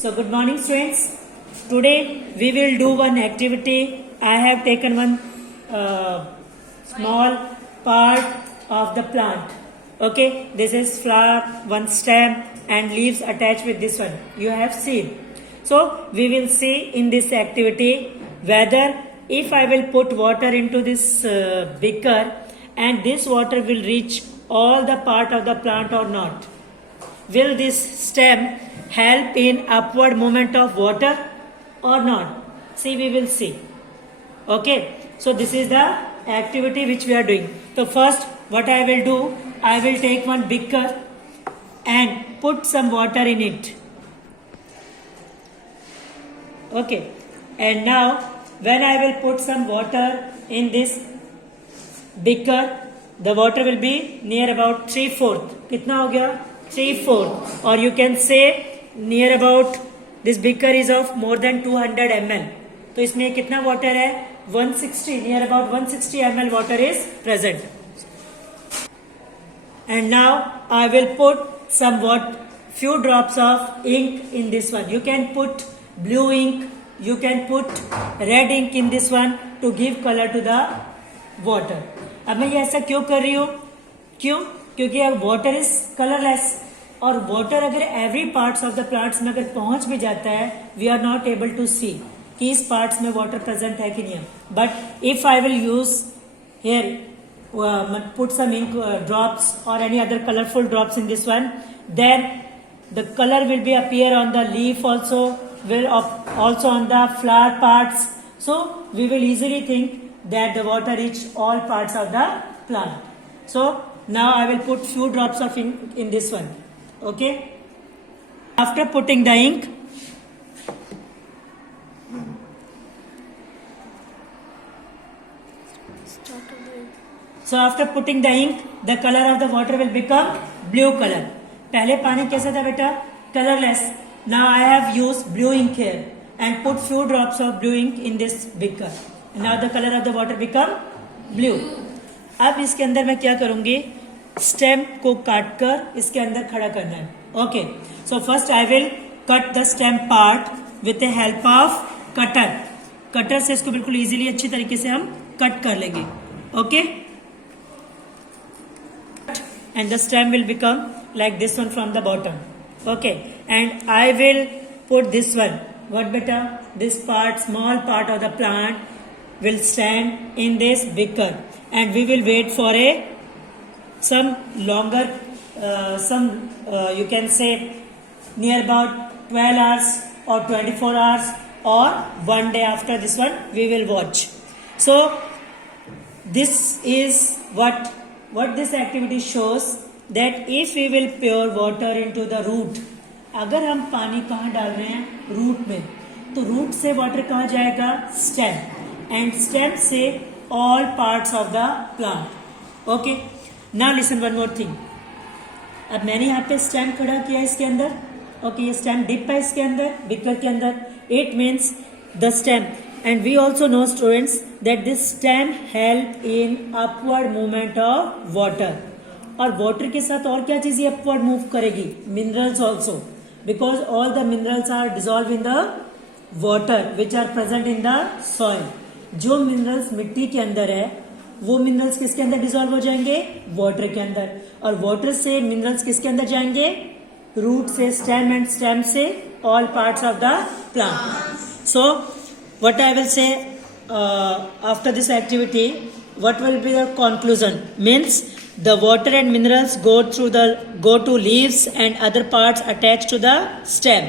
So good morning students. Today we will do one activity. I have taken one small part of the plant. Okay, this is flower, one stem and leaves attached with this one. You have seen. So we will see in this activity whether if I will put water into this beaker and this water will reach all the part of the plant or not. Will this stem help in upward movement of water or not? See, we will see. Okay, so this is the activity which we are doing. So first what I will do, I will take one beaker and put some water in it. Okay, and now when I will put some water in this beaker, the water will be near about 3/4. कितना हो गया? 3/4. Or you can say near about this beaker is of more than 200 ml. तो इसमें कितना water है? 160. Near about 160 ml water is present. And now I will put some few drops of ink in this one. You can put blue ink. You can put red ink in this one to give color to the water. अब मैं ये ऐसा क्यों कर रही हूँ? क्यों? क्योंकि अब वाटर इज कलरलेस और वाटर अगर every parts of the plants में अगर पहुंच भी जाता है, we are not able to see कि इस पार्ट्स में वाटर प्रेजेंट है कि नहीं है. But if I will use here put some ink drops और any other colourful drops in this one, then the colour will be appear on the leaf also, will also on the flower parts, so we will easily think that the water reached all parts of the plant. So now I will put few drops of ink in this one. Okay, after putting the ink, so after putting the ink, the color of the water will become blue color. पहले पानी कैसा था बेटा? Colorless. Now I have used blue ink here and put few drops of blue ink in this beaker. Now the color of the water become blue. अब इसके अंदर मैं क्या करूंगी? स्टेम को काट कर इसके अंदर खड़ा करना है. Okay, so first I will cut the stem part with the help off cutter. Cutter से इसको बिल्कुल इजीली अच्छी तरीके से हम कट कर लेंगे. Okay, and the stem will become like this one from the bottom. Okay, and I will put this one. What beta? This part, small part of the plant will stand in this beaker, and we will wait for some longer, you can say near about 12 hours or 24 hours or one day after this one we will watch. So this is what this activity shows, that if we will pour water into the root, अगर हम पानी कहाँ डाल रहे हैं? रूट में. तो रूट से वाटर कहाँ जाएगा? स्टेम, एंड स्टेम से all parts of the plant. Okay, now listen one more thing. अब मैंने यहाँ पे स्टेम खड़ा किया इसके अंदर. ओके, ये स्टेम डिप है इसके अंदर, बिकर के अंदर. It means the stem, and we also know students that this stem help in upward movement of water. और वाटर के साथ और क्या चीजें अपवर्ड मूव करेगी? Minerals also, because all the minerals are dissolve in the water which are present in the soil. जो minerals मिट्टी के अंदर है वो मिनरल्स किसके अंदर डिजॉल्व हो जाएंगे? वाटर के अंदर. और वाटर से मिनरल्स किसके अंदर जाएंगे? रूट से, स्टेम, एंड स्टेम से all parts of the plant. So what I will say after this activity, what will be the conclusion? Means the water and minerals go to leaves and other parts attached to the stem,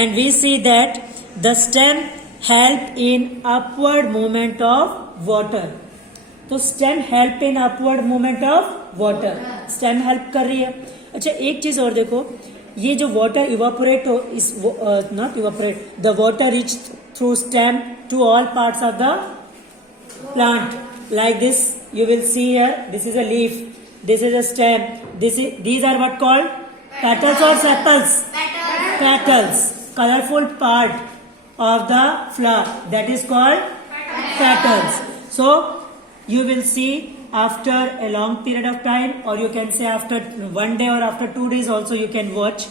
and we see that the stem help in upward movement of water. तो stem help in upward movement of water. stem help कर रही है. अच्छा, एक चीज और देखो, ये जो water evaporate हो, इस not evaporate, the water reach through stem to all parts of the plant. Like this, you will see here, this is a leaf, this is a stem, these are what called? Petals or sepals? Petals. Colorful part of the flower, that is called petals. So you will see after a long period of time, or you can say after one day or after 2 days also you can watch,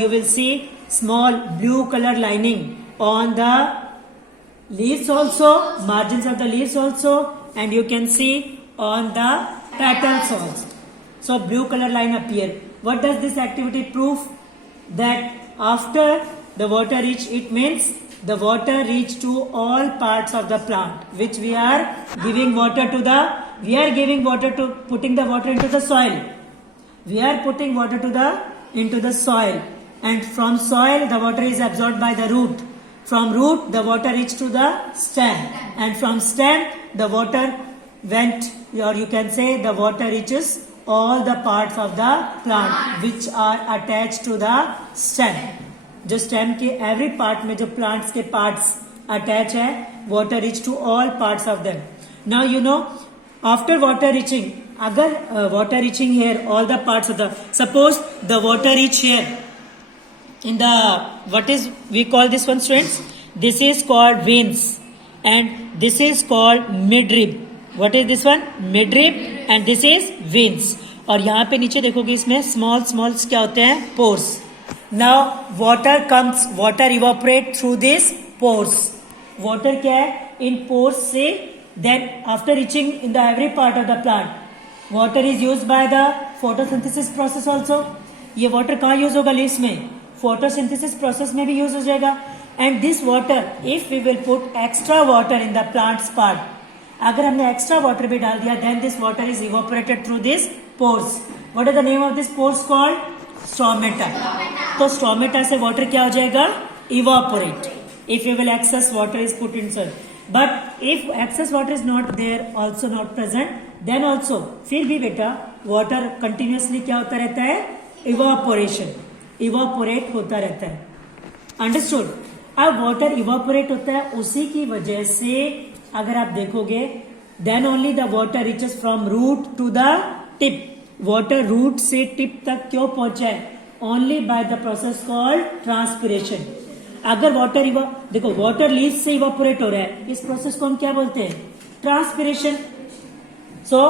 you will see small blue color lining on the leaves also, margins of the leaves also, and you can see on the petals also. So blue color line appear. What does this activity prove? That after the water reach, it means the water reach to all parts of the plant, which we are giving water to the, we are giving water to, putting the water into the soil. We are putting water to the, into the soil, and from soil the water is absorbed by the root. From root the water reached to the stem, and from stem the water went, or you can say the water reaches all the parts of the plant which are attached to the stem. जो stem के every part में जो plants के parts attach है, water reach to all parts of them. Now you know after water reaching, अगर water reaching here all the parts of the, suppose the water reach here in the, what is we call this one, students? This is called veins, and this is called midrib. What is this one? Midrib, and this is veins. और यहाँ पे नीचे देखोगे इसमें small smalls क्या होते हैं? Pores. Now water comes, water evaporate through this pores. Water क्या है? इन पोर्स से, then after reaching in the every part of the plant, water is use by the photosynthesis process also. ये water कहाँ use होगा? Leaves में. Photosynthesis process में भी यूज हो जाएगा. And this water, if we will put extra water in the plants part, अगर हमने एक्स्ट्रा वाटर भी डाल दिया, then this water is evaporated through this pores. What is the name of this pores called? Stomata. तो stomata से water क्या हो जाएगा? Evaporate. If you will excess water is put in sir, but if excess water is not there, also not present, then also फिर भी बेटा water continuously क्या होता रहता है? इवापोरेशन, इवापोरेट होता रहता है. अंडरस्टूड? अब वाटर इवापोरेट होता है, उसी की वजह से अगर आप देखोगे, then only the water reaches from root to the tip. Water root से टिप तक क्यों पहुंचा है? Only by the process called transpiration. अगर वाटर देखो, वाटर लीव्स से इवापोरेट हो रहा है, इस प्रोसेस को हम क्या बोलते हैं? Transpiration. So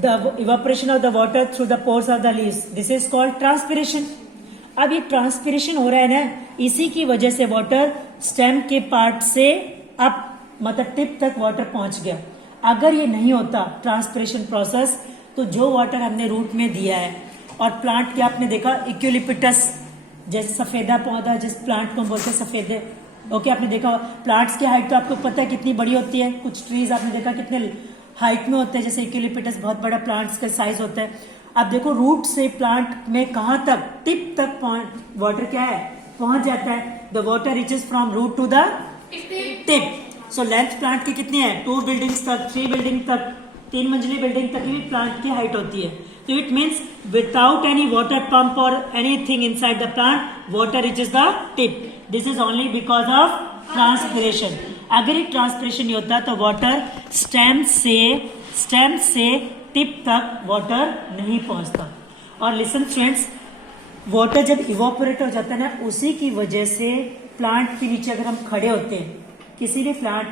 the evaporation of the water through the pores of the leaves, this is called transpiration. अब ये ट्रांसपिरेशन हो रहा है ना, इसी की वजह से वाटर स्टेम के पार्ट से अब मतलब टिप तक वाटर पहुंच गया. अगर ये नहीं होता ट्रांसपिरेशन प्रोसेस, तो जो वाटर हमने रूट में दिया है, और प्लांट के आपने देखा इक्यूलिपिटस, जैसे सफेदा पौधा, जिस प्लांट को हम बोलते हैं सफेदे, ओके, आपने देखा प्लांट्स की हाइट तो आपको पता है कितनी बड़ी होती है. कुछ ट्रीज आपने देखा कितने हाइट में होते हैं, जैसे इक्यूलिपिटस बहुत बड़ा प्लांट्स का साइज होता है. अब देखो रूट से प्लांट में कहां तक? टिप तक वाटर क्या है? पहुंच जाता है. The water reaches from root to the tip. So length plant की कितनी है? 2 बिल्डिंग्स तक, 3 बिल्डिंग तक, 3 मंजिली बिल्डिंग तक भी प्लांट की हाइट होती है. तो it means without any water pump और anything inside the plant, water reaches the tip. This is only because of transpiration. अगर ये ट्रांसपिरेशन नहीं होता तो वाटर स्टेम से टिप तक वाटर नहीं पहुंचता. और लिसन स्टूडेंट्स, वाटर जब इवापोरेट हो जाता है ना, उसी की वजह से प्लांट के नीचे अगर हम खड़े होते हैं, किसी भी प्लांट,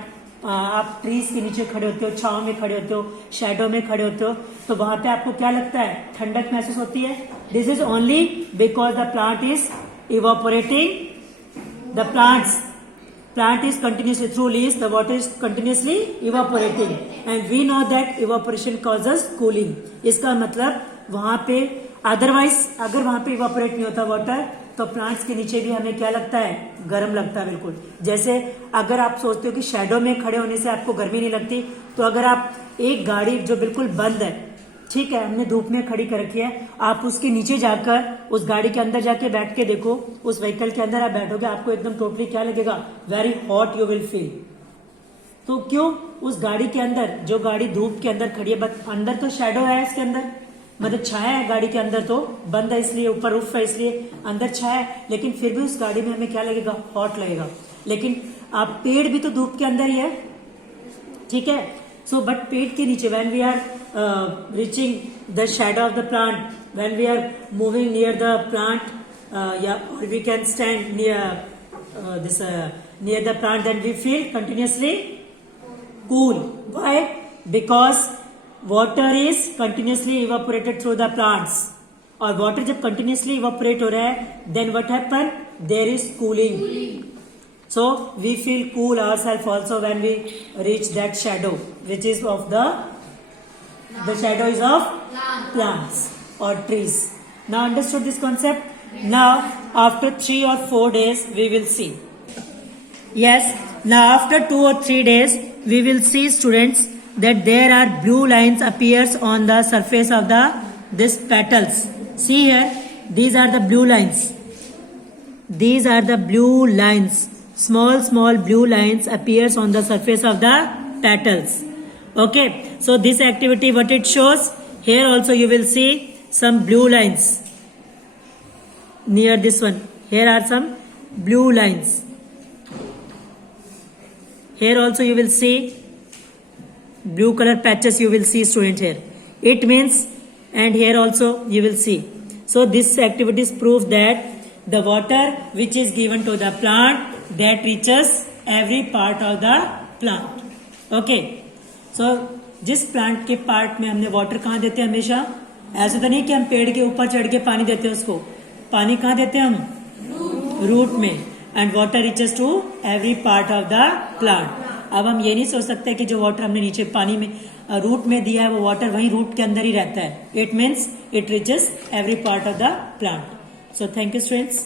आप ट्रीज के नीचे खड़े होते हो, छांव में खड़े होते हो, शैडो में खड़े होते हो, तो वहां पे आपको क्या लगता है? ठंडक महसूस होती है. This is only because the plant is evaporating. The plant is continuously through leaves, the water is continuously evaporating, and we know that evaporation causes cooling. इसका मतलब वहां पे अदरवाइज अगर वहां पे इवापोरेट नहीं होता वाटर, तो प्लांट्स के नीचे भी हमें क्या लगता है? गर्म लगता है. बिल्कुल जैसे अगर आप सोचते हो कि शैडो में खड़े होने से आपको गर्मी नहीं लगती, तो अगर आप एक गाड़ी जो बिल्कुल बंद है, ठीक है, हमने धूप में खड़ी कर रखी है, आप उसके नीचे जाकर उस गाड़ी के अंदर जाके बैठ के देखो, उस व्हीकल के अंदर आप बैठोगे, आपको एकदम टोटली क्या लगेगा? Very hot you will feel. तो क्यों? उस गाड़ी के अंदर, जो गाड़ी धूप के अंदर खड़ी है, बट अंदर तो शैडो है, इसके अंदर मतलब छाया है, गाड़ी के अंदर तो बंद है इसलिए, ऊपर रूफ है इसलिए अंदर छाया है, लेकिन फिर भी उस गाड़ी में हमें क्या लगेगा? हॉट लगेगा. लेकिन आप पेड़ भी तो धूप के अंदर ही है, ठीक है. सो बट पेड़ के नीचे, when we are reaching the shadow of the plant, when we are moving near the plant, or we can stand near near the plant, then we feel continuously cool. Why? Because water is continuously evaporated through the plants. और water जब continuously evaporate हो रहा है, then what happen? there is cooling. So we feel cool ourselves also when we reach that shadow, which is of the shadow is of plants or trees. Now understood this concept? Now after 3 or 4 days we will see. Yes, now after 2 or 3 days we will see, students, that there are blue lines appears on the surface of this petals. See here, these are the blue lines. These are the blue lines. Small blue lines appears on the surface of the petals. Okay, so this activity, what it shows, here also you will see some blue lines near this one. Here are some blue lines. Here also you will see blue color patches, you will see, student, here. It means, and here also you will see. So this activities prove that the water which is given to the plant, that reaches every part of the plant. Okay, so जिस प्लांट के पार्ट में हमने वाटर कहाँ देते हैं हमेशा, ऐसा तो नहीं कि हम पेड़ के ऊपर चढ़ के पानी देते हैं उसको. पानी कहाँ देते हैं हम? रूट में. And water reaches to every part of the plant. अब हम ये नहीं सोच सकते कि जो वाटर हमने नीचे पानी में रूट में दिया है वो वाटर वहीं रूट के अंदर ही रहता है. It means it reaches every part of the plant. So thank you, students.